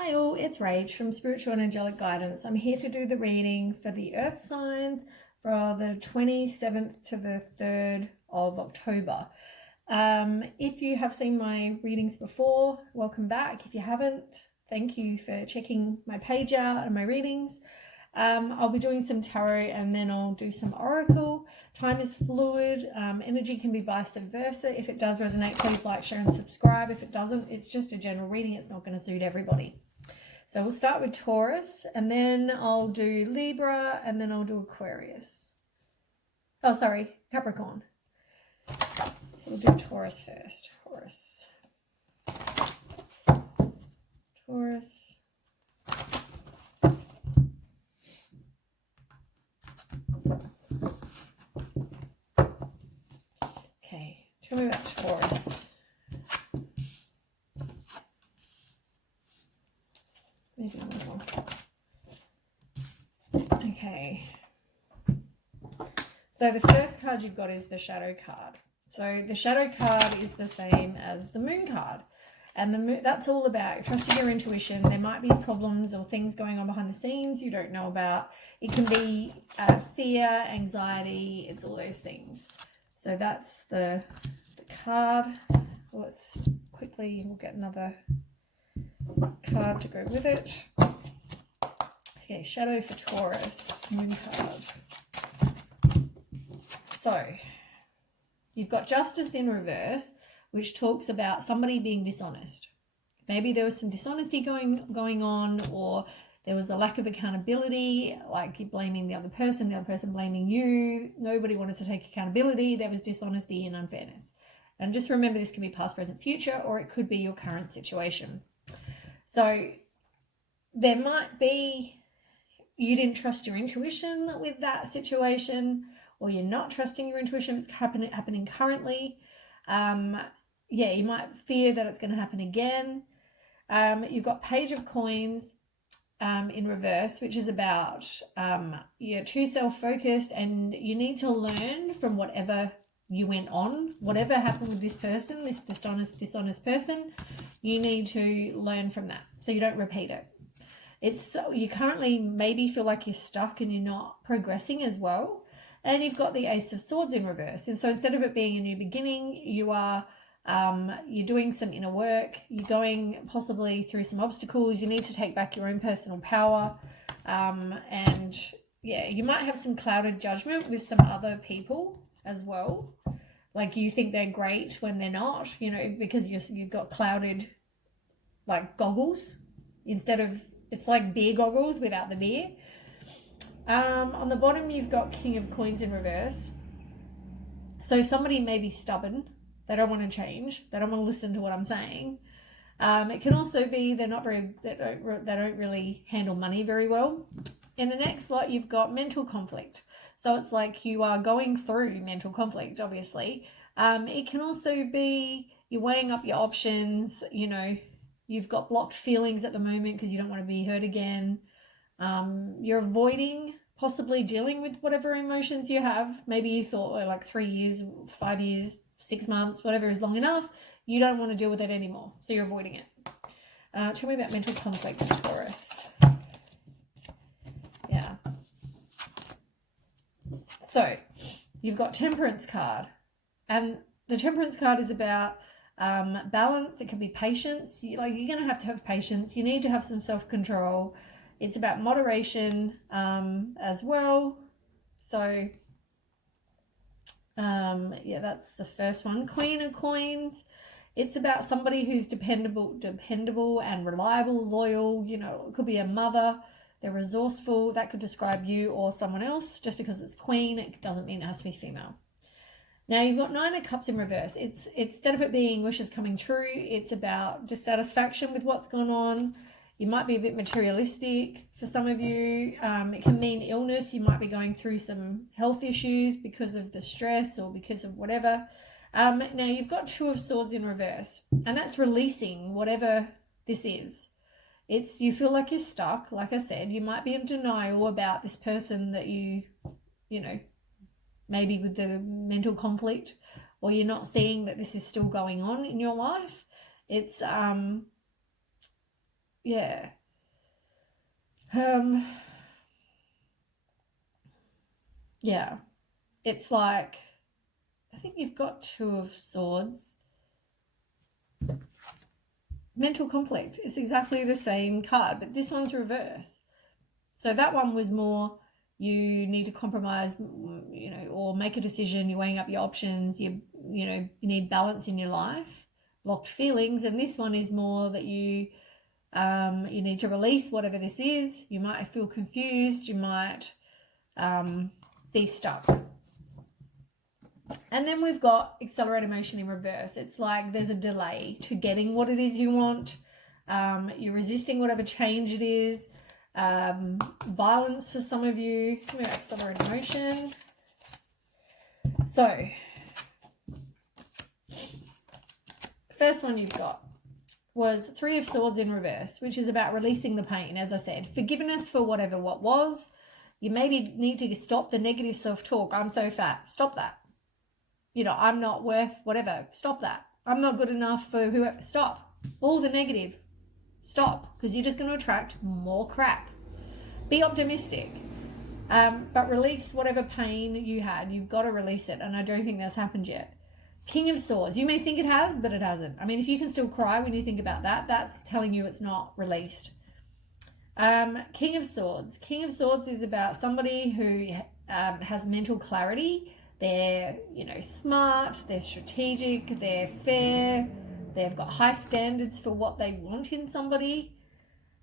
Hi all, it's Rach from Spiritual and Angelic Guidance. I'm here to do the reading for the Earth signs for the 27th to the 3rd of October. If you have seen my readings before, welcome back. If you haven't, thank you for checking my page out and my readings. I'll be doing some tarot and then I'll do some oracle. Time is fluid. Energy can be vice versa. If it does resonate, please like, share and subscribe. If it doesn't, it's just a general reading. It's not going to suit everybody. So we'll start with Taurus and then I'll do Libra and then I'll do Aquarius. Oh, sorry, Capricorn. So we'll do Taurus first. Taurus. Okay, tell me about Taurus. Maybe more. Okay. So the first card you've got is the Shadow card. So the Shadow card is the same as the Moon card. And that's all about trusting your intuition. There might be problems or things going on behind the scenes you don't know about. It can be fear, anxiety, it's all those things. So that's the card. Let's quickly, we'll get another card to go with it. Okay, Shadow for Taurus, Moon card. So you've got Justice in reverse, which talks about somebody being dishonest. Maybe there was some dishonesty going on, or there was a lack of accountability, like you're blaming the other person blaming you. Nobody wanted to take accountability. There was dishonesty and unfairness. And just remember, this can be past, present, future, or it could be your current situation. So there might be you didn't trust your intuition with that situation, or you're not trusting your intuition. It's happening currently. Yeah, you might fear that it's going to happen again. You've got Page of Coins in reverse, which is about you're too self-focused and you need to learn from whatever you went on, whatever happened with this person, this dishonest person. You need to learn from that so you don't repeat it. You currently maybe feel like you're stuck and you're not progressing as well. And you've got the Ace of Swords in reverse. And so instead of it being a new beginning, you are you're doing some inner work. You're going possibly through some obstacles. You need to take back your own personal power. And yeah, you might have some clouded judgment with some other people as well. Like you think they're great when they're not, because you've got clouded like goggles instead of, it's like beer goggles without the beer. On the bottom, you've got King of Coins in reverse. So somebody may be stubborn. They don't want to change. They don't want to listen to what I'm saying. It can also be they don't really handle money very well. In the next lot, you've got mental conflict. So it's like you are going through mental conflict, obviously. It can also be you're weighing up your options. You've got blocked feelings at the moment because you don't want to be hurt again. You're avoiding possibly dealing with whatever emotions you have. Maybe you thought like 3 years, 5 years, 6 months, whatever is long enough. You don't want to deal with it anymore. So you're avoiding it. Tell me about mental conflict with Taurus. Yeah. So you've got Temperance card. And the Temperance card is about balance. It can be patience. You're going to have patience. You need to have some self-control. It's about moderation as well. So, yeah, that's the first one. Queen of Coins. It's about somebody who's dependable and reliable, loyal. It could be a mother. They're resourceful. That could describe you or someone else. Just because it's queen, it doesn't mean it has to be female. Now you've got Nine of Cups in reverse. It's instead of it being wishes coming true, it's about dissatisfaction with what's gone on. You might be a bit materialistic for some of you. It can mean illness. You might be going through some health issues because of the stress or because of whatever. Now you've got Two of Swords in reverse, and that's releasing whatever this is. You feel like you're stuck. Like I said, you might be in denial about this person that you maybe with the mental conflict, or you're not seeing that this is still going on in your life. It's yeah. Yeah. It's like, I think you've got Two of Swords. Mental conflict. It's exactly the same card, but this one's reverse. So that one was more, you need to compromise, you know, or make a decision. You're weighing up your options. You need balance in your life, locked feelings. And this one is more that you need to release whatever this is. You might feel confused. You might be stuck. And then we've got accelerated emotion in reverse. It's like there's a delay to getting what it is you want. You're resisting whatever change it is. Violence for some of you. Accelerated emotion. So, first one you've got was Three of Swords in reverse, which is about releasing the pain. As I said, forgiveness for what was. You maybe need to stop the negative self-talk. I'm so fat. Stop that. You know, I'm not worth whatever. Stop that. I'm not good enough for whoever. Stop. All the negative. Stop. Because you're just going to attract more crap. Be optimistic. But release whatever pain you had. You've got to release it. And I don't think that's happened yet. King of Swords. You may think it has, but it hasn't. I mean, if you can still cry when you think about that, that's telling you it's not released. King of Swords. King of Swords is about somebody who has mental clarity. They're, you know, smart, they're strategic, they're fair, they've got high standards for what they want in somebody.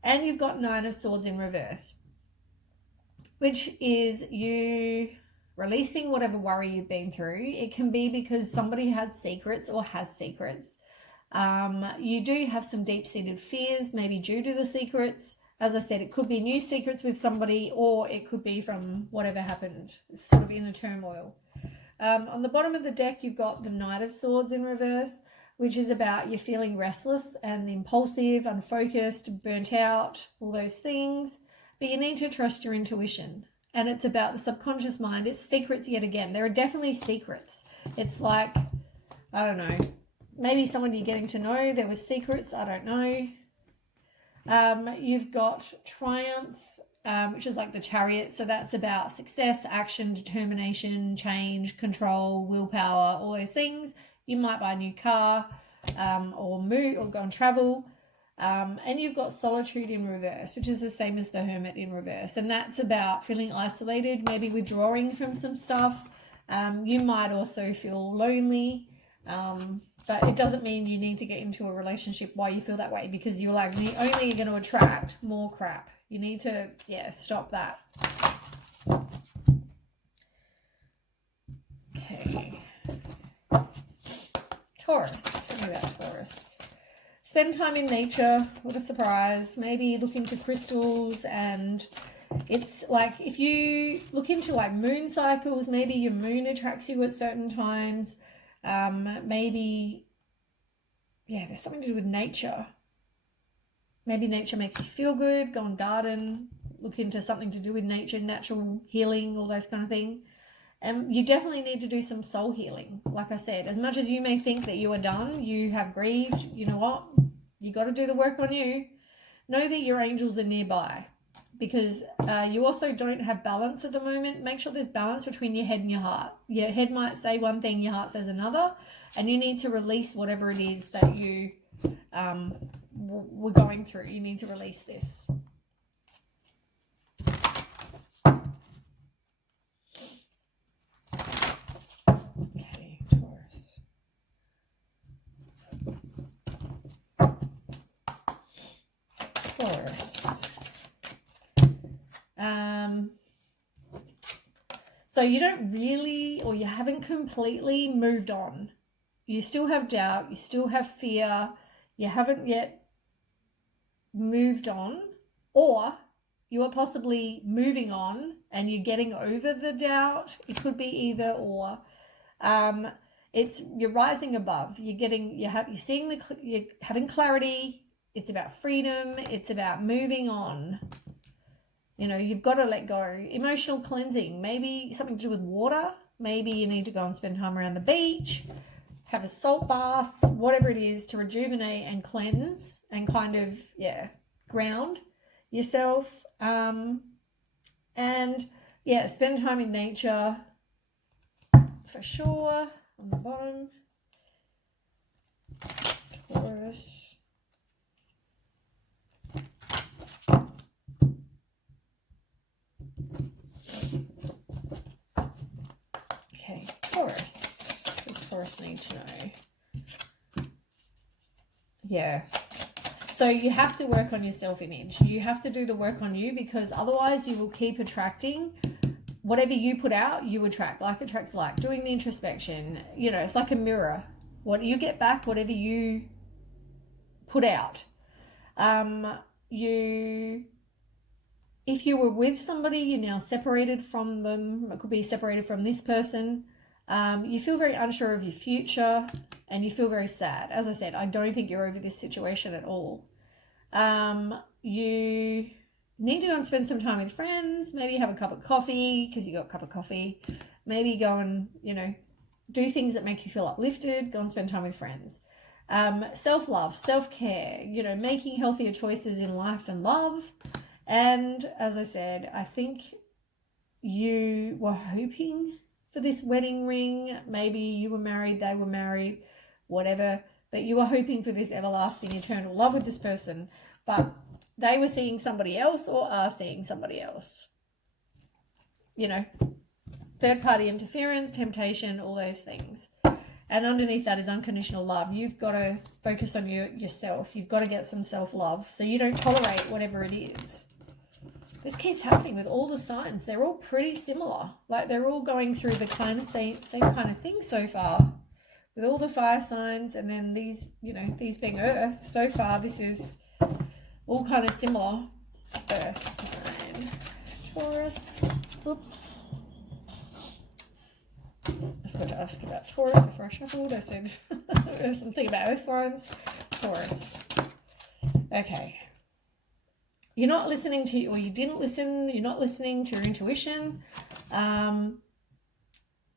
And you've got Nine of Swords in reverse, which is you releasing whatever worry you've been through. It can be because somebody had secrets or has secrets. You do have some deep-seated fears, maybe due to the secrets. As I said, it could be new secrets with somebody, or it could be from whatever happened. It's sort of in a turmoil. On the bottom of the deck, you've got the Knight of Swords in reverse, which is about you feeling restless and impulsive, unfocused, burnt out, all those things. But you need to trust your intuition. And it's about the subconscious mind. It's secrets yet again. There are definitely secrets. It's like, I don't know, maybe someone you're getting to know, there was secrets, I don't know. You've got Triumph, which is like the Chariot. So that's about success, action, determination, change, control, willpower, all those things. You might buy a new car, or move or go and travel. And you've got Solitude in reverse, which is the same as the Hermit in reverse. And that's about feeling isolated, maybe withdrawing from some stuff. You might also feel lonely. But it doesn't mean you need to get into a relationship while you feel that way, because you're like, only you're going to attract more crap. You need to, stop that. Okay. Taurus. What about Taurus? Spend time in nature. What a surprise. Maybe look into crystals, and it's like if you look into like moon cycles, maybe your moon attracts you at certain times. Maybe, there's something to do with nature. Maybe nature makes you feel good. Go and garden. Look into something to do with nature, natural healing, all those kind of thing. And you definitely need to do some soul healing. Like I said, as much as you may think that you are done, you have grieved, you know what? You got to do the work on you. Know that your angels are nearby, because you also don't have balance at the moment. Make sure there's balance between your head and your heart. Your head might say one thing, your heart says another, and you need to release whatever it is that you were going through. You need to release this. Okay, Taurus. So you don't really, or you haven't completely moved on. You still have doubt, you still have fear, you haven't yet moved on, or you are possibly moving on and you're getting over the doubt. It could be either or. You're rising above. You're having clarity. It's about freedom. It's about moving on. You know, you've got to let go. Emotional cleansing, maybe something to do with water. Maybe you need to go and spend time around the beach, have a salt bath, whatever it is, to rejuvenate and cleanse and kind of, ground yourself. And yeah, spend time in nature for sure. On the bottom, Taurus. Okay, Taurus. What does Taurus need to know? Yeah. So you have to work on your self-image. You have to do the work on you, because otherwise you will keep attracting whatever you put out, you attract. Like attracts like. Doing the introspection, you know, it's like a mirror. What you get back, whatever you put out. If you were with somebody, you're now separated from them. It could be separated from this person. You feel very unsure of your future, and you feel very sad. As I said, I don't think you're over this situation at all. You need to go and spend some time with friends. Maybe have a cup of coffee because you got a cup of coffee. Maybe go and, you know, do things that make you feel uplifted. Go and spend time with friends. Self-love, self-care, you know, making healthier choices in life and love. And as I said, I think you were hoping for this wedding ring. Maybe you were married, they were married, whatever. But you were hoping for this everlasting, eternal love with this person. But they were seeing somebody else, or are seeing somebody else. You know, third-party interference, temptation, all those things. And underneath that is unconditional love. You've got to focus on yourself. You've got to get some self-love so you don't tolerate whatever it is. This keeps happening with all the signs. They're all pretty similar. Like, they're all going through the kind of same kind of thing so far. With all the fire signs, and then these, you know, these being Earth. So far, this is all kind of similar. Earth sign. Taurus. Oops. I forgot to ask about Taurus before I shuffled. I said something about Earth signs. Taurus. Okay. You're not listening to, or you didn't listen, you're not listening to your intuition.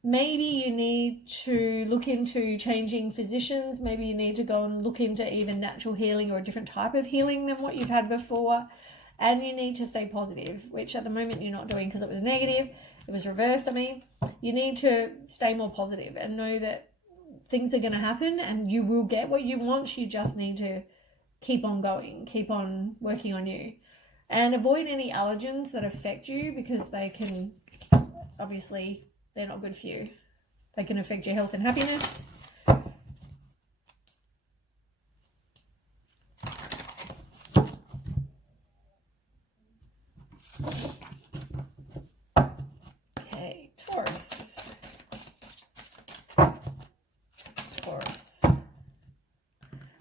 Maybe you need to look into changing physicians. Maybe you need to go and look into either natural healing or a different type of healing than what you've had before. And you need to stay positive, which at the moment you're not doing because it was negative. It was reversed. I mean, you need to stay more positive and know that things are going to happen and you will get what you want. You just need to keep on going, keep on working on you. And avoid any allergens that affect you, because they can, obviously, they're not good for you. They can affect your health and happiness. Okay, Taurus. Taurus.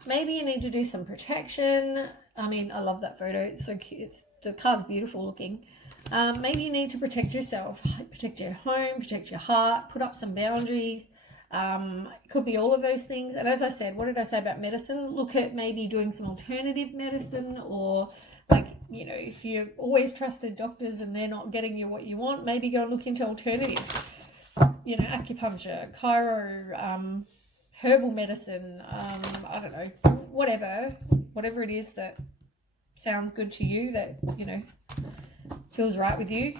Maybe you need to do some protection. I mean, I love that photo. It's so cute. The card's beautiful looking. Maybe you need to protect yourself, protect your home, protect your heart, put up some boundaries. It could be all of those things. And as I said, what did I say about medicine? Look at maybe doing some alternative medicine, or like, you know, if you've always trusted doctors and they're not getting you what you want, maybe go and look into alternatives. You know, acupuncture, chiro, herbal medicine, I don't know, whatever it is that sounds good to you, that, you know, feels right with you.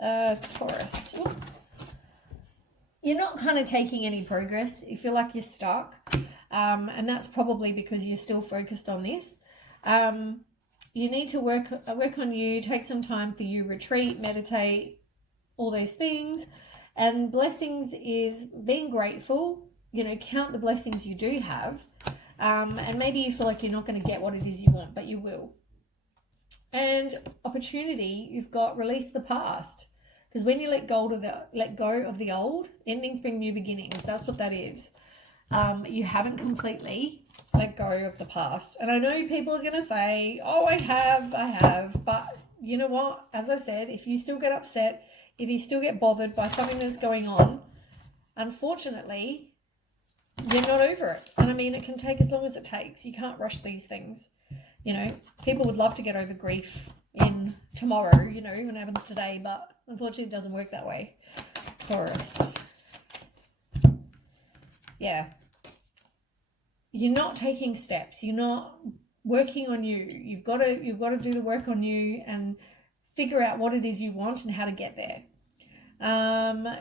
Taurus. Ooh. You're not kind of taking any progress. You feel like you're stuck. And that's probably because you're still focused on this. You need to work on you, take some time for you, retreat, meditate, all those things. And blessings is being grateful, you know, count the blessings you do have. And maybe you feel like you're not going to get what it is you want, but you will. And opportunity, you've got release the past. Because when you let go of the old, endings bring new beginnings. That's what that is. You haven't completely let go of the past. And I know people are going to say, oh, I have. But you know what? As I said, if you still get upset, if you still get bothered by something that's going on, unfortunately, you're not over it. And I mean, it can take as long as it takes. You can't rush these things. You know, people would love to get over grief in tomorrow, you know, when it happens today, but unfortunately it doesn't work that way. Taurus. Yeah. You're not taking steps. You're not working on you. You've got to do the work on you and figure out what it is you want and how to get there.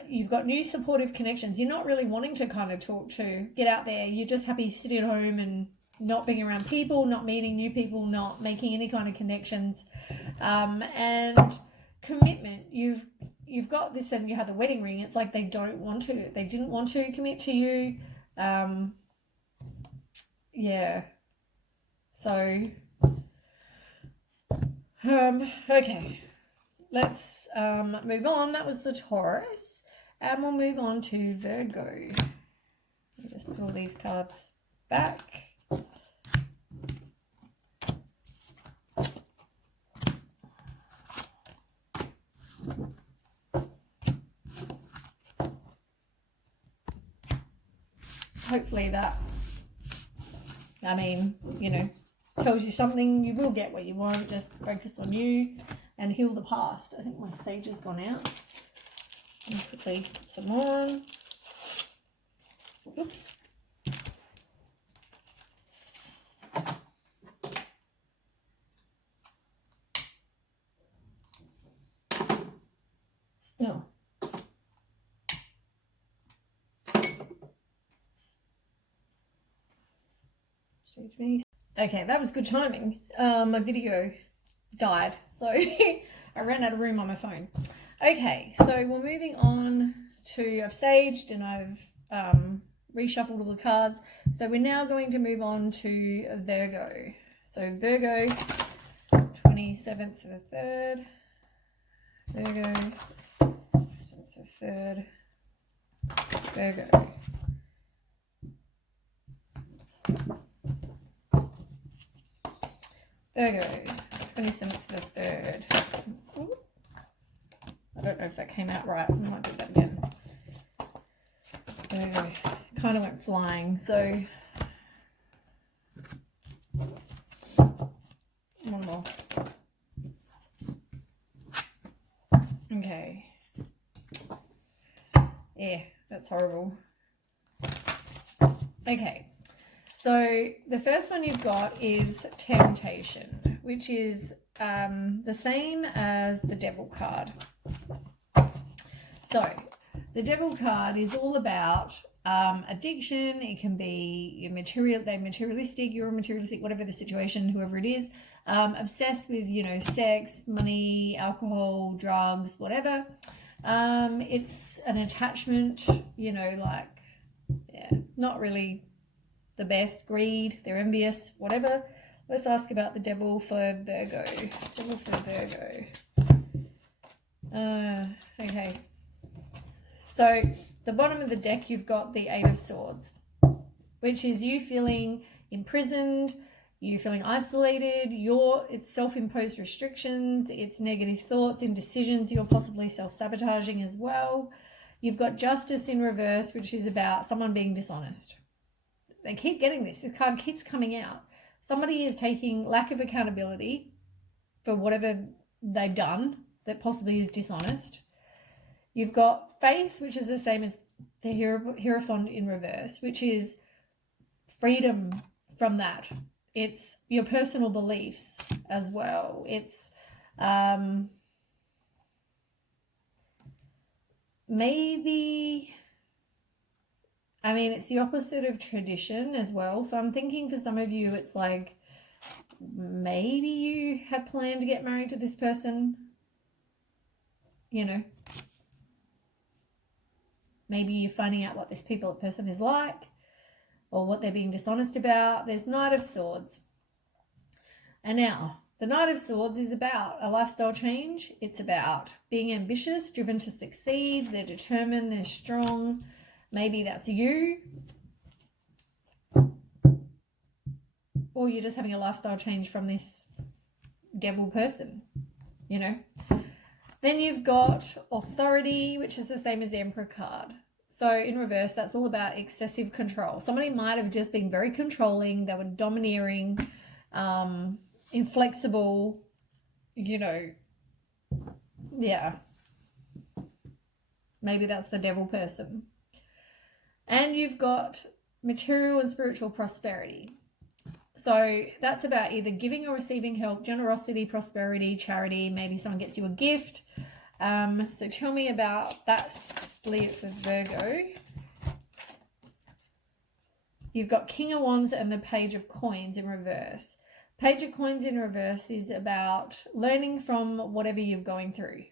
You've got new supportive connections. You're not really wanting to kind of get out there. You're just happy sitting at home and not being around people, not meeting new people, not making any kind of connections. And commitment. You've got this, and you have the wedding ring. It's like they didn't want to commit to you. Yeah. So, okay. Let's move on. That was the Taurus. And we'll move on to Virgo. Let me just put all these cards back. Hopefully that, I mean, you know, tells you something. You will get what you want. Just focus on you and heal the past. I think my sage has gone out. Let me quickly put some more on. Oops. No. Okay, that was good timing. My video died, so I ran out of room on my phone. Okay, so we're moving on to, I've saged and I've reshuffled all the cards. So we're now going to move on to Virgo. So Virgo, 27th to the 3rd. Virgo, 27th to the 3rd. Virgo. Virgo, 27th to the 3rd. Ooh. I don't know if that came out right. I might do that again. Virgo. Kind of went flying, so one more. Okay. Yeah, that's horrible. Okay. So the first one you've got is temptation, which is the same as the devil card. So the devil card is all about addiction. It can be you're materialistic, whatever the situation, whoever it is, obsessed with, you know, sex, money, alcohol, drugs, whatever. It's an attachment, you know, like, yeah, not really the best, greed, they're envious, whatever. Let's ask about the devil for Virgo. Devil for Virgo. Okay. So the bottom of the deck, you've got the 8 of Swords, which is you feeling imprisoned, you feeling isolated, it's self-imposed restrictions, it's negative thoughts, indecisions, you're possibly self-sabotaging as well. You've got Justice in reverse, which is about someone being dishonest. They keep getting this. This card keeps coming out. Somebody is taking lack of accountability for whatever they've done that possibly is dishonest. You've got Faith, which is the same as the Hierophant in reverse, which is freedom from that. It's your personal beliefs as well. It's maybe... I mean, it's the opposite of tradition as well. So I'm thinking for some of you, it's like maybe you had planned to get married to this person, you know. Maybe you're finding out what this person is like or what they're being dishonest about. There's Knight of Swords. And now, the Knight of Swords is about a lifestyle change. It's about being ambitious, driven to succeed. They're determined, they're strong. Maybe that's you, or you're just having a lifestyle change from this devil person, you know. Then you've got Authority, which is the same as the Emperor card. So in reverse, that's all about excessive control. Somebody might have just been very controlling. They were domineering, inflexible, you know. Yeah. Maybe that's the devil person. And you've got material and spiritual prosperity. So that's about either giving or receiving help, generosity, prosperity, charity. Maybe someone gets you a gift. So tell me about that split for Virgo. You've got King of Wands and the Page of Coins in reverse. Page of Coins in reverse is about learning from whatever you're going through.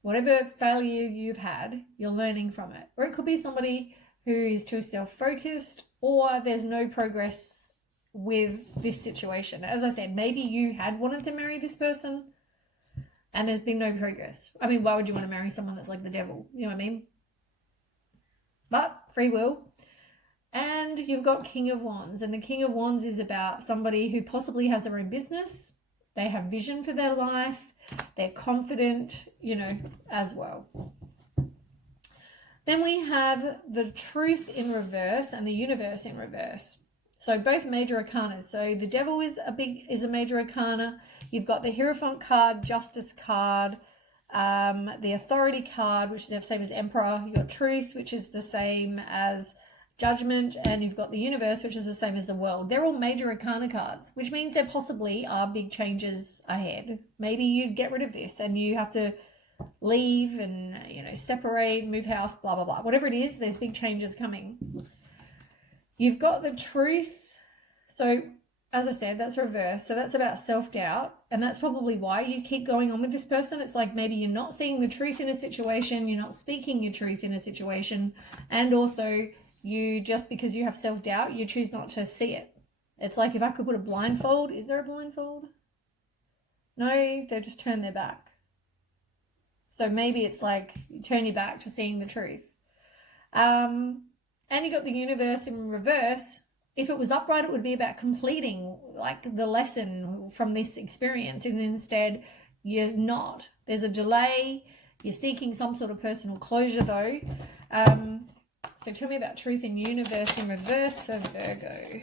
Whatever failure you've had, you're learning from it. Or it could be somebody who is too self-focused, or there's no progress with this situation. As I said, maybe you had wanted to marry this person and there's been no progress. I mean, why would you want to marry someone that's like the devil? You know what I mean? But free will. And you've got King of Wands. And the King of Wands is about somebody who possibly has their own business. They have vision for their life. They're confident, you know, as well. Then we have the Truth in reverse and the Universe in reverse. So both major arcanas. So the Devil is a major arcana. You've got the Hierophant card, Justice card, the Authority card, which is the same as Emperor. You've got Truth, which is the same as Judgment, and you've got the Universe, which is the same as the World. They're all major arcana cards, which means there possibly are big changes ahead. Maybe you get rid of this and you have to leave and, you know, separate, move house, blah, blah, blah. Whatever it is, there's big changes coming. You've got the Truth. So, as I said, that's reverse. So that's about self-doubt. And that's probably why you keep going on with this person. It's like maybe you're not seeing the truth in a situation. You're not speaking your truth in a situation. And also, you, just because you have self-doubt, you choose not to see it. It's like if I could put a blindfold. Is there a blindfold? No, they just turn their back. So maybe it's like you turn your back to seeing the truth. And you got the Universe in reverse. If it was upright, it would be about completing like the lesson from this experience. And instead, you're not. There's a delay. You're seeking some sort of personal closure though. So tell me about Truth and Universe in reverse for Virgo.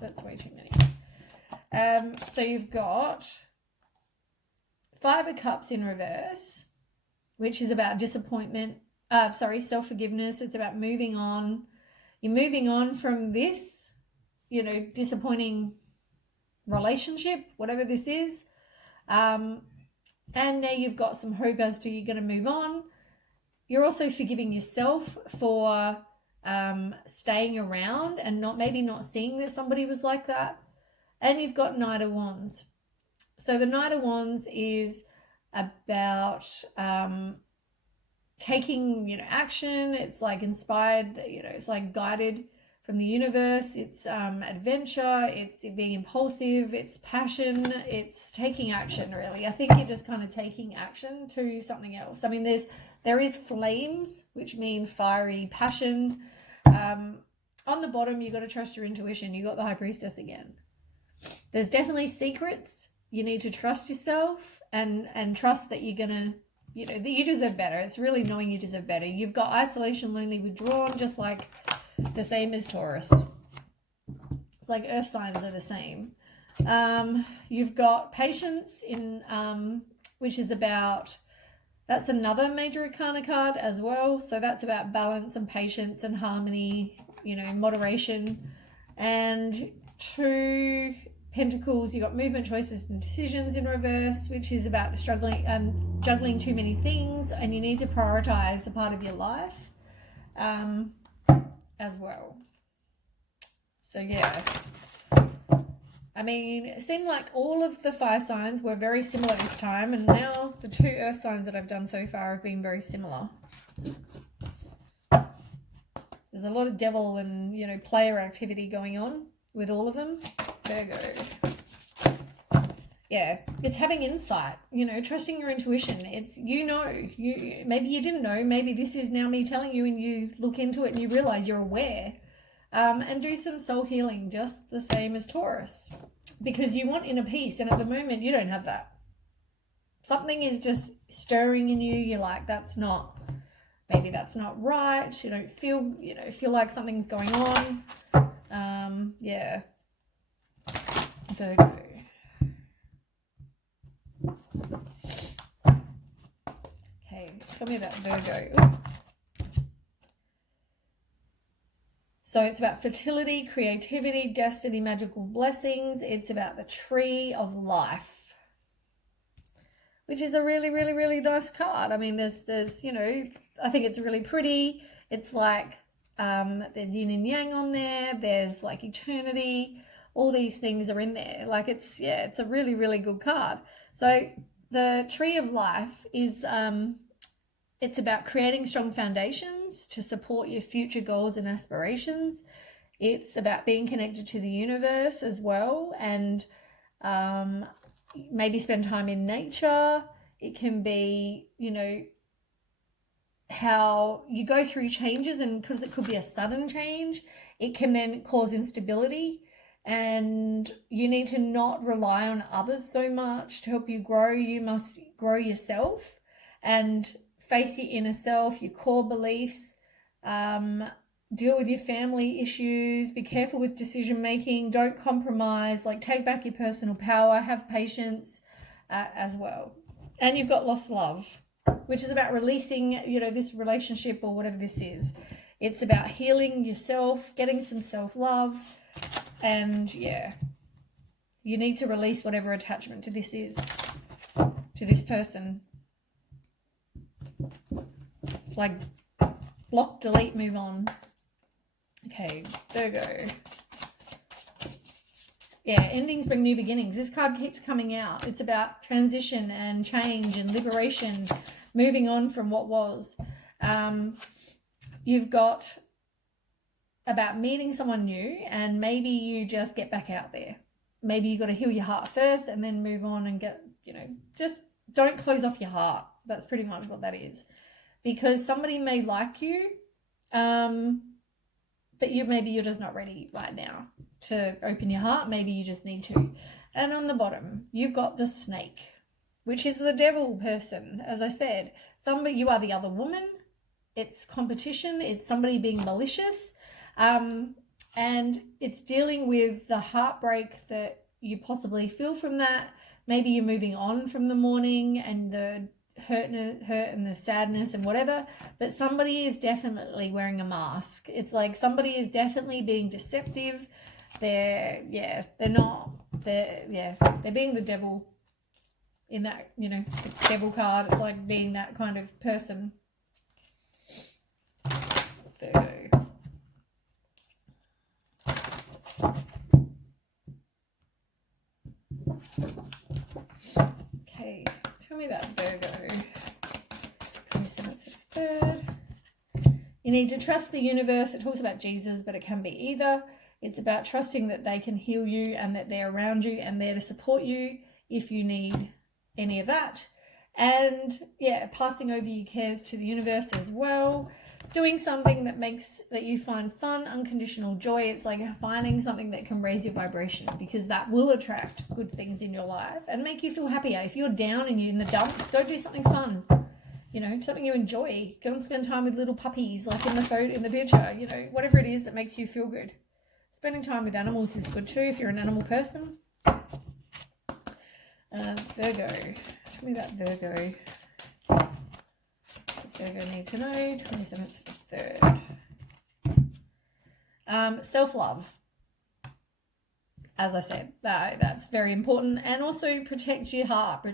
That's way too many. So you've got Five of Cups in reverse, which is about disappointment. Self-forgiveness. It's about moving on. You're moving on from this, you know, disappointing relationship, whatever this is. And now you've got some hope as to you're going to move on. You're also forgiving yourself for staying around and maybe not seeing that somebody was like that. And you've got Knight of Wands. So the Knight of Wands is about taking, you know, action. It's like inspired, you know, it's like guided from the universe. It's adventure. It's being impulsive. It's passion. It's taking action, really. I think you're just kind of taking action to something else. I mean, there is flames, which mean fiery passion. On the bottom, you got to trust your intuition. You got the High Priestess again. There's definitely secrets. You need to trust yourself and trust that you're gonna, you know, that you deserve better. It's really knowing you deserve better. You've got isolation, lonely, withdrawn, just like the same as Taurus. It's like earth signs are the same. You've got patience in, which is about, that's another major arcana card as well. So that's about balance and patience and harmony, you know, moderation. And Two Pentacles, you've got movement, choices, and decisions in reverse, which is about juggling too many things, and you need to prioritize a part of your life as well. So yeah, I mean, it seemed like all of the fire signs were very similar this time, and now the two earth signs that I've done so far have been very similar. There's a lot of devil and, you know, player activity going on with all of them. Virgo. Yeah, it's having insight, you know, trusting your intuition. It's, you know, maybe you didn't know, maybe this is now me telling you, and you look into it and you realize you're aware. And do some soul healing, just the same as Taurus, because you want inner peace, and at the moment you don't have that. Something is just stirring in you. You're like, maybe that's not right. You don't feel, you know, feel like something's going on. Yeah. Virgo. Okay, tell me about Virgo. So it's about fertility, creativity, destiny, magical blessings. It's about the tree of life, which is a really, really, really nice card. I mean, there's, you know, I think it's really pretty. It's like, there's yin and yang on there. There's like eternity. All these things are in there. Like it's a really, really good card. So the tree of life is, it's about creating strong foundations to support your future goals and aspirations. It's about being connected to the universe as well, and maybe spend time in nature. It can be, you know, how you go through changes, and because it could be a sudden change, it can then cause instability, and you need to not rely on others so much to help you grow. You must grow yourself and face your inner self, your core beliefs, deal with your family issues, be careful with decision making, don't compromise, like take back your personal power, have patience as well. And you've got lost love, which is about releasing, you know, this relationship or whatever this is. It's about healing yourself, getting some self-love, and yeah, you need to release whatever attachment to this is, to this person. Like block, delete, move on. Okay, Virgo. Yeah, endings bring new beginnings. This card keeps coming out. It's about transition and change and liberation, moving on from what was. You've got about meeting someone new, and maybe you just get back out there. Maybe you got to heal your heart first and then move on and get, you know, just don't close off your heart. That's pretty much what that is. Because somebody may like you, but maybe you're just not ready right now to open your heart. Maybe you just need to. And on the bottom, you've got the snake, which is the devil person. As I said, you are the other woman. It's competition. It's somebody being malicious. And it's dealing with the heartbreak that you possibly feel from that. Maybe you're moving on from the mourning and the hurt and the sadness and whatever, but somebody is definitely wearing a mask. It's like somebody is definitely being deceptive. They're being the devil in that, you know, the devil card. It's like being that kind of person. Virgo. Okay, tell me about Virgo. 27th to 3rd. You need to trust the universe. It talks about Jesus, but it can be either. It's about trusting that they can heal you and that they're around you and there to support you if you need any of that. And yeah, passing over your cares to the universe as well. Doing something that you find fun, unconditional joy. It's like finding something that can raise your vibration, because that will attract good things in your life and make you feel happier. If you're down and you're in the dumps, go do something fun. You know, something you enjoy. Go and spend time with little puppies, like in the picture. You know, whatever it is that makes you feel good. Spending time with animals is good too if you're an animal person. Virgo. Tell me about Virgo. Virgo need to know, 27th to 3rd. Self-love. As I said, that's very important. And also protect your heart,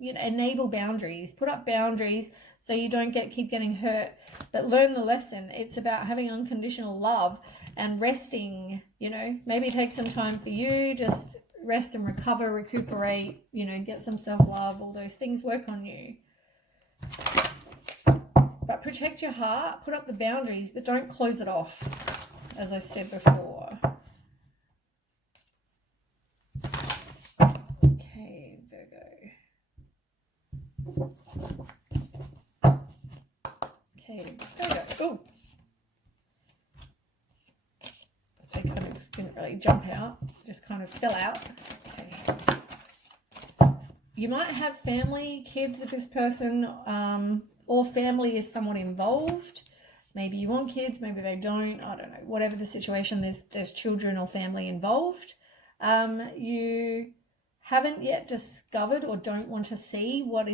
enable boundaries, put up boundaries so you don't keep getting hurt, but learn the lesson. It's about having unconditional love and resting, you know, maybe take some time for you, just rest and recover, recuperate, you know, get some self-love, all those things, work on you. But protect your heart, put up the boundaries, but don't close it off, as I said before. Okay, Virgo. Okay, Virgo. Oh, they kind of didn't really jump out, just kind of fell out. Okay. You might have family, kids with this person, or family is somewhat involved. Maybe you want kids, maybe they don't. I don't know. Whatever the situation, there's children or family involved. You haven't yet discovered or don't want to see what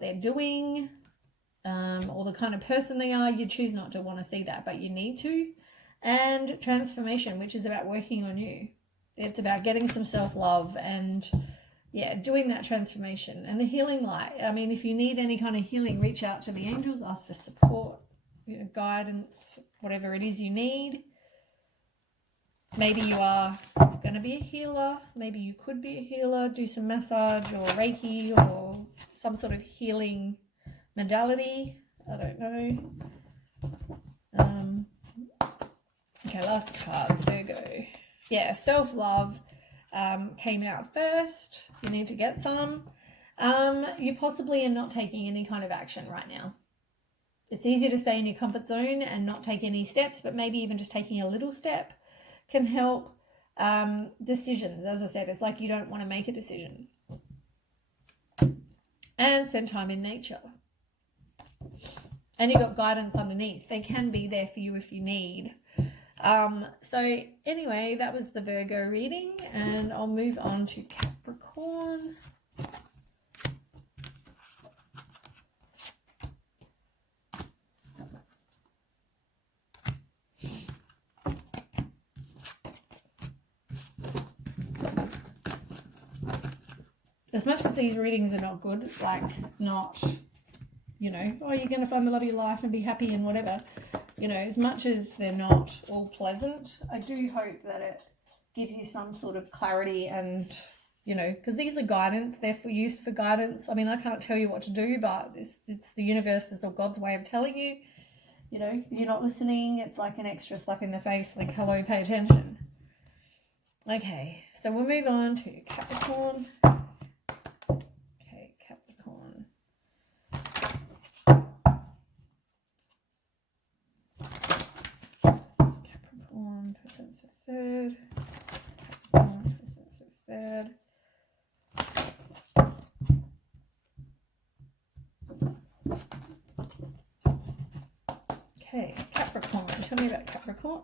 they're doing, or the kind of person they are. You choose not to want to see that, but you need to. and transformation, which is about working on you. It's about getting some self-love and, yeah, doing that transformation. And the healing light, I mean, if you need any kind of healing, reach out to the angels, ask for support, guidance, whatever it is you need. Maybe you are going to be a healer. Maybe you could be a healer. Do some massage or Reiki or some sort of healing modality. I don't know. Okay, last cards. Virgo. Yeah, self-love came out first. You need to get some. You possibly are not taking any kind of action right now. It's easy to stay in your comfort zone and not take any steps, but maybe even just taking a little step can help. Decisions, as I said, it's like you don't want to make a decision. And spend time in nature. And you got guidance underneath. They can be there for you if you need. So anyway, that was the Virgo reading, and I'll move on to Capricorn. As much as these readings are not good, like not, you know, oh, you're going to find the love of your life and be happy and whatever, you know, as much as they're not all pleasant, I do hope that it gives you some sort of clarity and, you know, because these are guidance, they're used for guidance. I mean, I can't tell you what to do, but it's the universe's or God's way of telling you, you know, if you're not listening, it's like an extra slap in the face, like, hello, pay attention. Okay, so we'll move on to Capricorn. Okay, Capricorn. Capricorn presents a third. Capricorn presents a third. Okay, Capricorn. Tell me about Capricorn.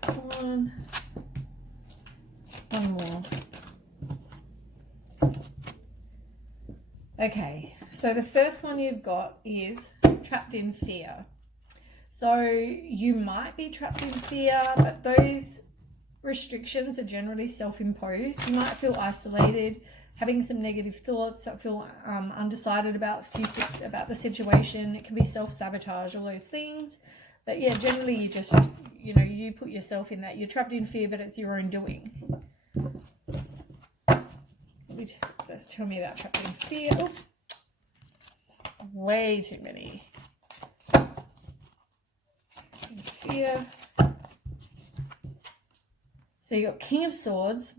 Capricorn. One more. Okay, so the first one you've got is trapped in fear. So you might be trapped in fear, but those restrictions are generally self-imposed. You might feel isolated, having some negative thoughts, feel undecided about the situation. It can be self-sabotage, all those things. But yeah, generally you just, you know, you put yourself in that. You're trapped in fear, but it's your own doing. Let's tell me about trapped in fear. Oh, way too many. In fear. So you got King of Swords.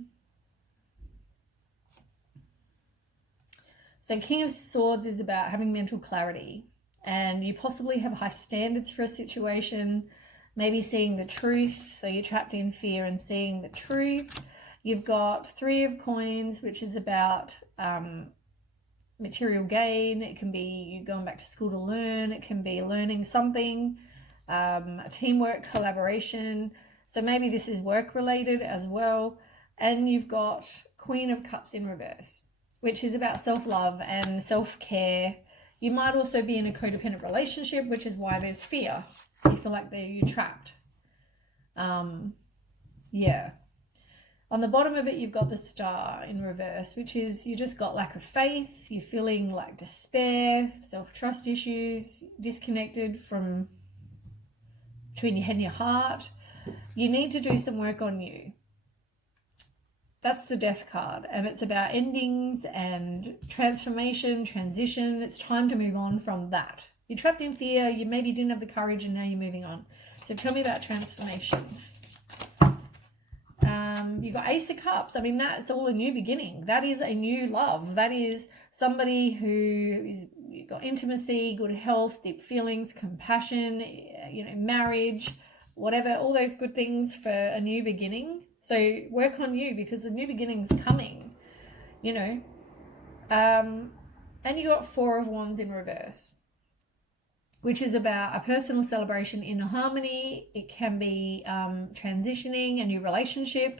So King of Swords is about having mental clarity, and you possibly have high standards for a situation, maybe seeing the truth. So you're trapped in fear and seeing the truth. You've got Three of Coins, which is about material gain. It can be you going back to school to learn. It can be learning something, teamwork, collaboration. So maybe this is work related as well. And you've got Queen of Cups in reverse, which is about self-love and self-care. You might also be in a codependent relationship, which is why there's fear. You feel like you're trapped. Yeah. On the bottom of it, you've got the Star in reverse, which is you just got lack of faith. You're feeling like despair, self-trust issues, disconnected from between your head and your heart. You need to do some work on you. That's the Death card, and it's about endings and transformation, transition. It's time to move on from that. You're trapped in fear. You maybe didn't have the courage, and now you're moving on. So tell me about transformation. You got Ace of Cups. I mean, that's all a new beginning. That is a new love. That is somebody who is, you got intimacy, good health, deep feelings, compassion, you know, marriage, whatever, all those good things for a new beginning. So work on you, because the new beginning's coming, you know. And you got Four of Wands in reverse, which is about a personal celebration in harmony. It can be transitioning, a new relationship.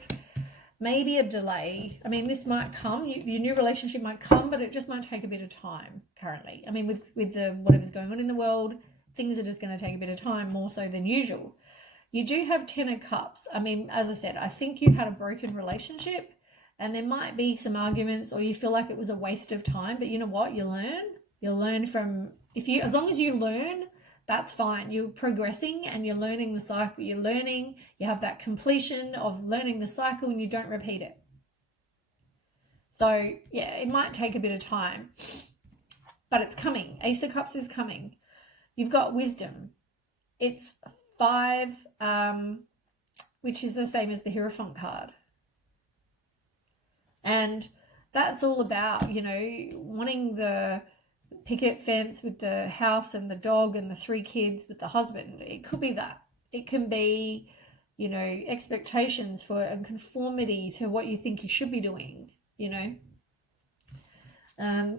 maybe a delay. I mean, this might come, your new relationship might come, but it just might take a bit of time currently. I mean, with the whatever's going on in the world, things are just going to take a bit of time, more so than usual. You do have 10 of Cups. I mean, as I said, I think you had a broken relationship and there might be some arguments, or you feel like it was a waste of time, but you know what? You'll learn from, as long as you learn, that's fine. You're progressing and you're learning the cycle. You're learning, you have that completion of learning the cycle and you don't repeat it. So yeah, it might take a bit of time, but it's coming. Ace of Cups is coming. You've got Wisdom. It's 5, which is the same as the Hierophant card. And that's all about, wanting the picket fence with the house and the dog and the 3 kids with the husband. It could be that. It can be, expectations for and conformity to what you think you should be doing,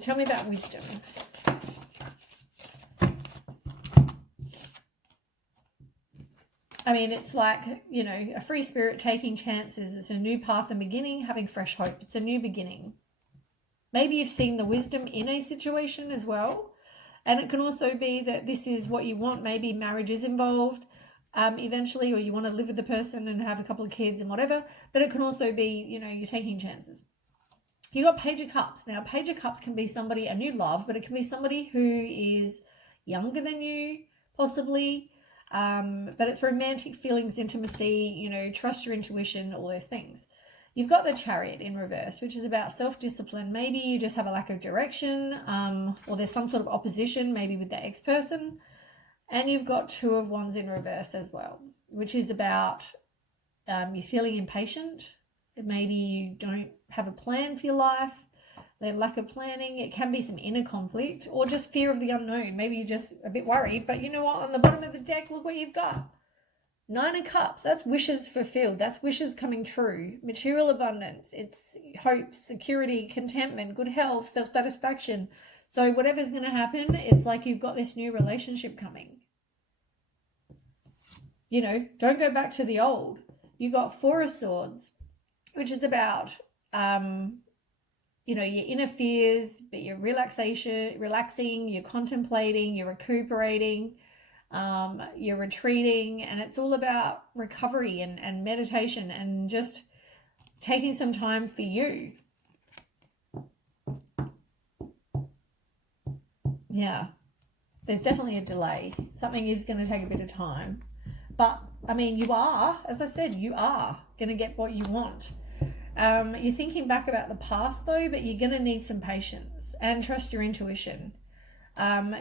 Tell me about Wisdom. I mean, it's like, a free spirit taking chances. It's a new path and beginning, having fresh hope. It's a new beginning. Maybe you've seen the wisdom in a situation as well. And it can also be that this is what you want. Maybe marriage is involved eventually, or you want to live with the person and have a couple of kids and whatever. But it can also be, you're taking chances. You got Page of Cups. Now, Page of Cups can be somebody, a new love, but it can be somebody who is younger than you, possibly. But it's romantic feelings, intimacy, trust your intuition, all those things. You've got the Chariot in reverse, which is about self-discipline. Maybe you just have a lack of direction, or there's some sort of opposition, maybe with the ex-person. And you've got 2 of Wands in reverse as well, which is about you're feeling impatient. Maybe you don't have a plan for your life. The lack of planning. It can be some inner conflict or just fear of the unknown. Maybe you're just a bit worried, but you know what? On the bottom of the deck, look what you've got. 9 of Cups. That's wishes fulfilled. That's wishes coming true. Material abundance. It's hope, security, contentment, good health, self-satisfaction. So whatever's going to happen, it's like you've got this new relationship coming. Don't go back to the old. You got 4 of Swords, which is about your inner fears, but you're relaxing, you're contemplating, you're recuperating, you're retreating, and it's all about recovery and meditation and just taking some time for you. Yeah, there's definitely a delay. Something is going to take a bit of time. But, I mean, you are, as I said, you are going to get what you want. You're thinking back about the past though, but you're going to need some patience and trust your intuition.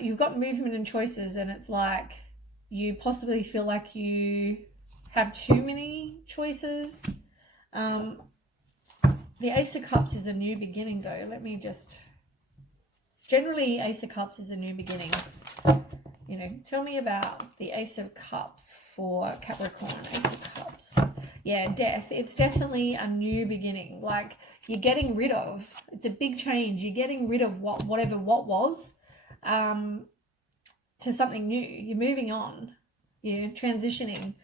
You've got movement and choices, and it's like you possibly feel like you have too many choices. The Ace of Cups is a new beginning though. Generally Ace of Cups is a new beginning. Tell me about the Ace of Cups for Capricorn. Ace of Cups. Yeah, death. It's definitely a new beginning. Like you're getting rid of. It's a big change. You're getting rid of what was to something new. You're moving on. You're transitioning.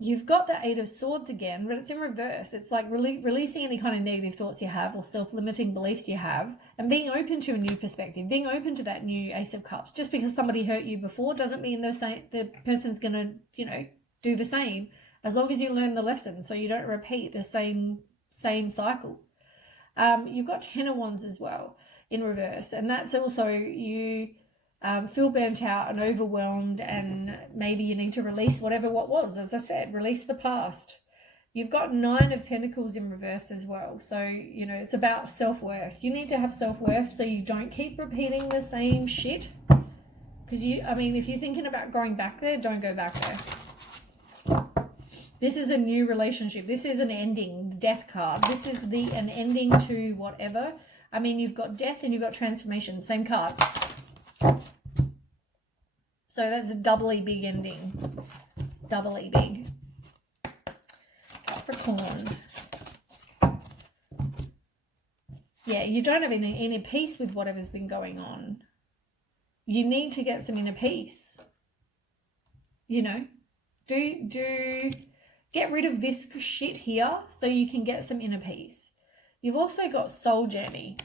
You've got the 8 of Swords again, but it's in reverse. It's like releasing any kind of negative thoughts you have or self-limiting beliefs you have, and being open to a new perspective, being open to that new Ace of Cups. Just because somebody hurt you before doesn't mean the person's going to, do the same, as long as you learn the lesson so you don't repeat the same cycle. You've got 10 of Wands as well in reverse, and that's also you feel burnt out and overwhelmed, and maybe you need to release what was. As I said, release the past. You've got 9 of Pentacles in reverse as well. So, it's about self-worth. You need to have self-worth so you don't keep repeating the same shit. Because if you're thinking about going back there, don't go back there. This is a new relationship. This is an ending, the Death card. This is an ending to whatever. You've got death and you've got transformation. Same card. So that's a doubly big ending. Doubly big. Capricorn. Yeah, you don't have any inner peace with whatever's been going on. You need to get some inner peace. Do get rid of this shit here so you can get some inner peace. You've also got soul journey.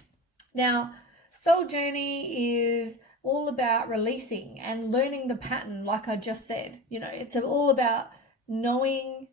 Now, soul journey is all about releasing and learning the pattern, like I just said. You know, it's all about knowing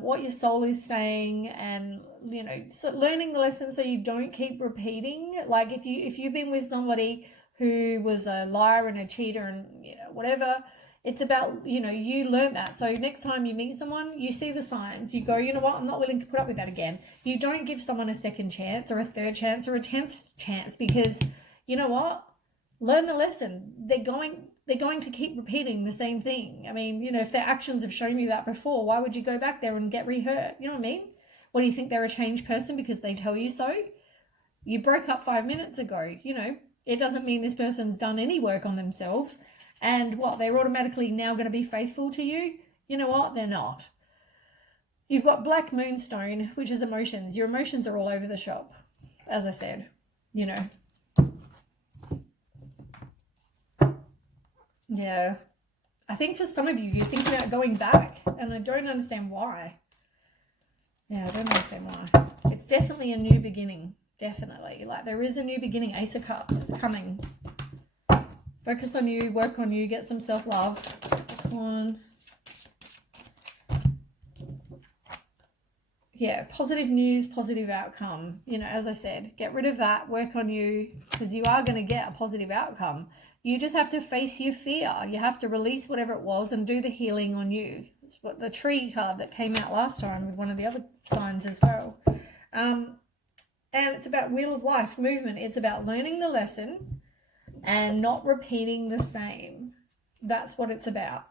what your soul is saying, and you know, so learning the lesson so you don't keep repeating. Like if you've been with somebody who was a liar and a cheater and you know whatever, it's about, you know, you learn that. So next time you meet someone, you see the signs, you go, you know what, I'm not willing to put up with that again. You don't give someone a second chance or a third chance or a 10th chance, because you know what, learn the lesson. They're going to keep repeating the same thing. I mean, you know, if their actions have shown you that before, why would you go back there and get rehurt? You know what I mean? What, do you think they're a changed person because they tell you so? You broke up 5 minutes ago. You know, it doesn't mean this person's done any work on themselves. And what, they're automatically now going to be faithful to you? You know what? They're not. You've got Black Moonstone, which is emotions. Your emotions are all over the shop, as I said, you know. Yeah. I think for some of you, you're thinking about going back, and I don't understand why. Yeah, I don't understand why. It's definitely a new beginning. Definitely. Like, there is a new beginning. Ace of Cups. It's coming. Focus on you. Work on you. Get some self-love. Come on. Yeah, positive news, positive outcome. You know, as I said, get rid of that. Work on you, because you are going to get a positive outcome. You just have to face your fear. You have to release whatever it was and do the healing on you. It's what the tree card that came out last time with one of the other signs as well. And it's about wheel of life, movement. It's about learning the lesson and not repeating the same. That's what it's about.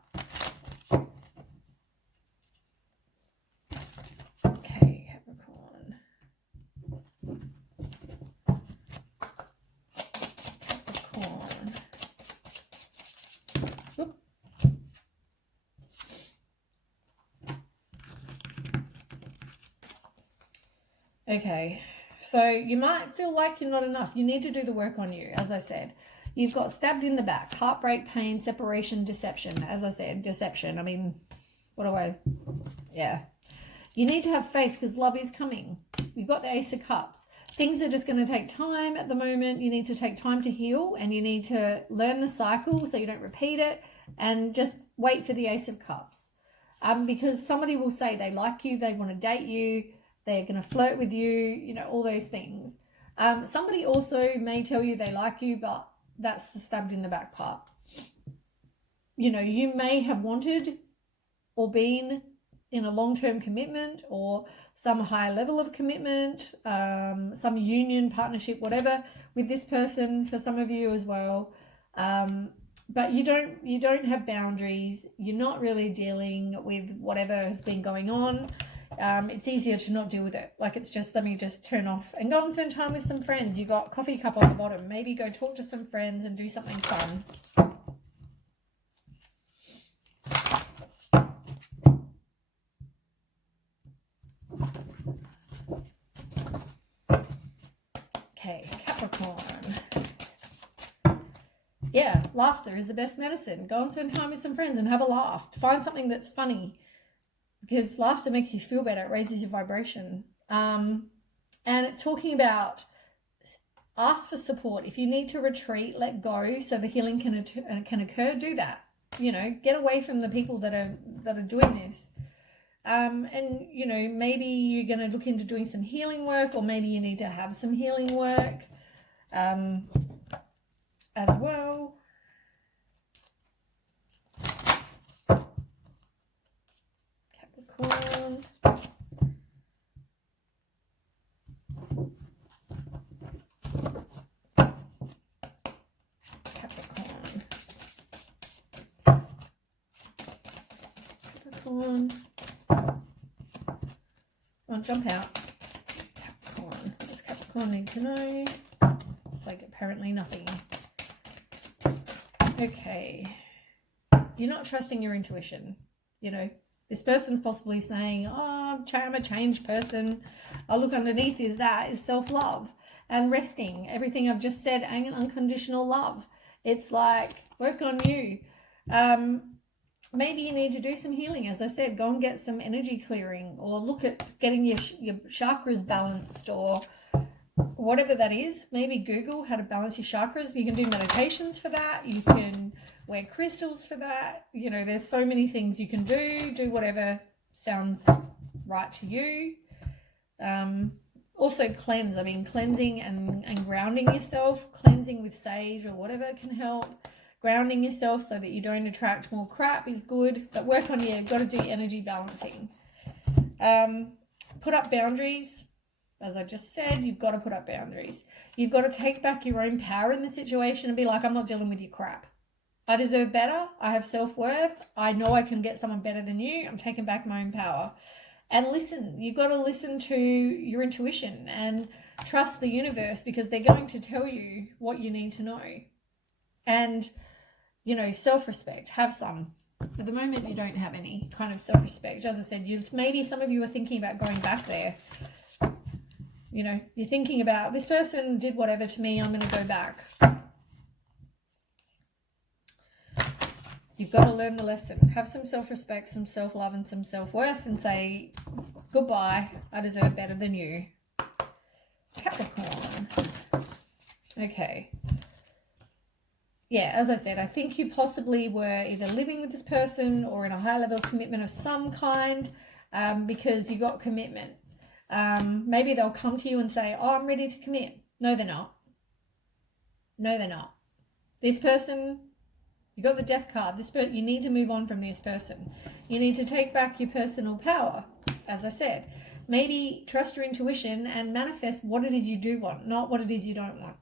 Okay, Capricorn. Capricorn. Oop. Okay, so you might feel like you're not enough. You need to do the work on you, as I said. You've got stabbed in the back, heartbreak, pain, separation, deception. As I said, deception. I mean, yeah. You need to have faith, because love is coming. You've got the Ace of Cups. Things are just going to take time at the moment. You need to take time to heal, and you need to learn the cycle so you don't repeat it, and just wait for the Ace of Cups. Because somebody will say they like you, they want to date you, they're going to flirt with you, you know, all those things. Somebody also may tell you they like you, but that's the stabbed in the back part. You know, you may have wanted or been in a long-term commitment or some higher level of commitment, some union, partnership, whatever, with this person, for some of you as well. But you don't have boundaries. You're not really dealing with whatever has been going on. It's easier to not deal with it. Like, it's just, let me just turn off and go and spend time with some friends. You got coffee cup on the bottom. Maybe go talk to some friends and do something fun. Okay, Capricorn. Yeah, laughter is the best medicine. Go and spend time with some friends and have a laugh. Find something that's funny, because laughter makes you feel better. It raises your vibration. And it's talking about ask for support. If you need to retreat, let go so the healing can occur, do that. You know, get away from the people that are doing this. And, you know, maybe you're going to look into doing some healing work, or maybe you need to have some healing work as well. Capricorn. Capricorn. Oh, jump out. Capricorn. What does Capricorn need to know? Like, apparently nothing. Okay. You're not trusting your intuition. You know, this person's possibly saying, oh, I'm a changed person. Oh, look, underneath is self-love and resting. Everything I've just said, and unconditional love. It's like, work on you. maybe you need to do some healing. As I said, go and get some energy clearing, or look at getting your chakras balanced, or whatever that is. Maybe Google how to balance your chakras. You can do meditations for that. You can wear crystals for that. You know, there's so many things you can do. Do whatever sounds right to you. Also cleanse. I mean, cleansing and grounding yourself. Cleansing with sage or whatever can help. Grounding yourself so that you don't attract more crap is good. But work on your, got to do energy balancing. Put up boundaries. As I just said, you've got to put up boundaries. You've got to take back your own power in the situation and be like, I'm not dealing with your crap. I deserve better. I have self-worth. I know I can get someone better than you. I'm taking back my own power. And listen. You've got to listen to your intuition and trust the universe, because they're going to tell you what you need to know. And, you know, self-respect. Have some. At the moment, you don't have any kind of self-respect. As I said, maybe some of you are thinking about going back there. You know, you're thinking about, this person did whatever to me, I'm going to go back. You've got to learn the lesson. Have some self-respect, some self-love, and some self-worth, and say, goodbye, I deserve better than you. Capricorn. Okay. Yeah, as I said, I think you possibly were either living with this person or in a high level of commitment of some kind, because you got commitment. Maybe they'll come to you and say, oh, I'm ready to commit. No, they're not. No, they're not. This person, you got the death card. You need to move on from this person. You need to take back your personal power. As I said, maybe trust your intuition and manifest what it is you do want, not what it is you don't want.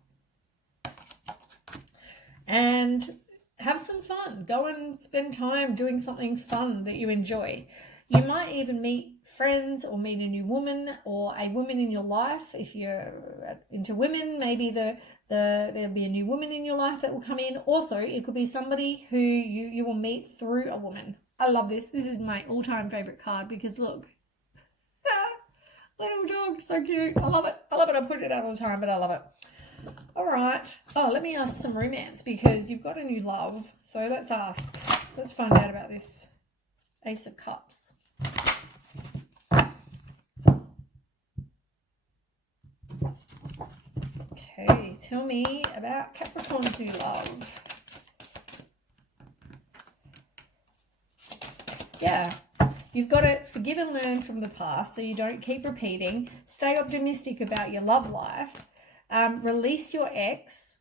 And have some fun. Go and spend time doing something fun that you enjoy. You might even meet friends or meet a new woman or a woman in your life. If you're into women, maybe there'll be a new woman in your life that will come in. Also, it could be somebody who you will meet through a woman. I love this. This is my all-time favorite card because look, little dog, so cute. I love it. I love it. I put it out all the time, but I love it. All right. Oh, let me ask some romance because you've got a new love. So let's ask. Let's find out about this Ace of Cups. Okay, tell me about Capricorn's new love. Yeah, you've got to forgive and learn from the past so you don't keep repeating. Stay optimistic about your love life. Release your ex,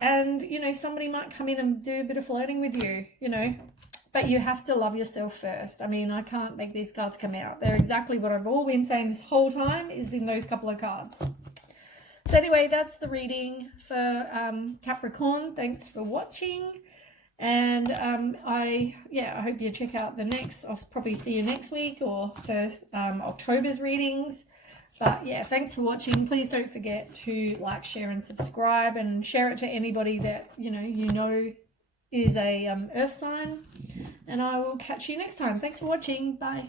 and, you know, somebody might come in and do a bit of flirting with you, you know, but you have to love yourself first. I mean, I can't make these cards come out. They're exactly what I've all been saying this whole time is in those couple of cards. So anyway, that's the reading for Capricorn. Thanks for watching. And I hope you check out the next. I'll probably see you next week or for October's readings. But yeah, thanks for watching. Please don't forget to like, share, and subscribe, and share it to anybody that you know is a earth sign. And I will catch you next time. Thanks for watching. Bye.